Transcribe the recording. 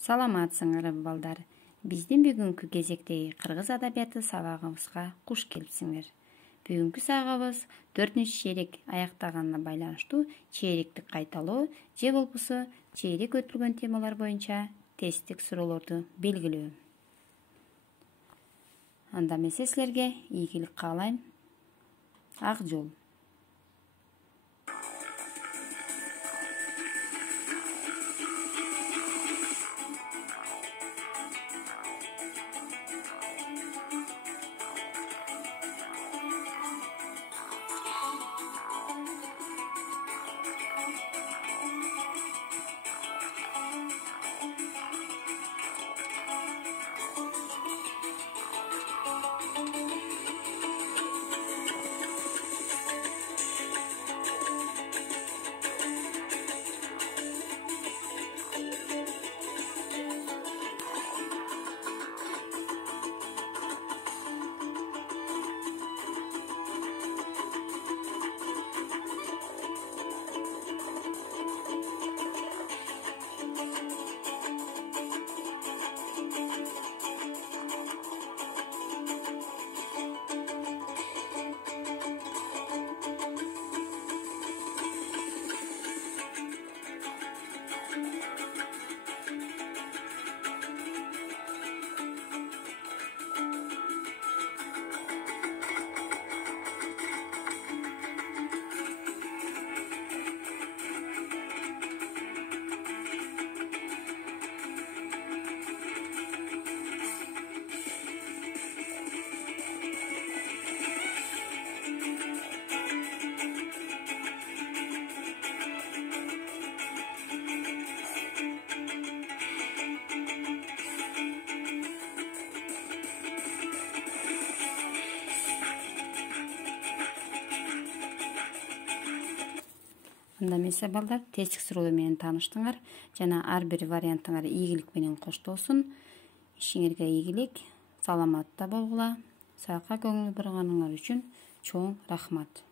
Саламатсыңарбы балдар. Биздин бүгүнкү кезектеги кыргыз адабияты сабагыбызга куш келипсиңер. Бүгүнкү сабагыбыз 4-чейрек аяктаганына байланыштуу чейректи кайталоо же болбосо чейрек өтүлгөн темалар боюнча тесттик суроолорду белгилөө. Анда мен силерге ийгилик каалайм. Ак жол. Анда эмесе балдар, тесттик суроолор менен тааныштыңар жана ар бир вариантыңар ийгилик менен коштолсун. Ишиңерге ийгилик, саламатта болгула. Саякка көңүл бурганыңар үчүн чоң рахмат.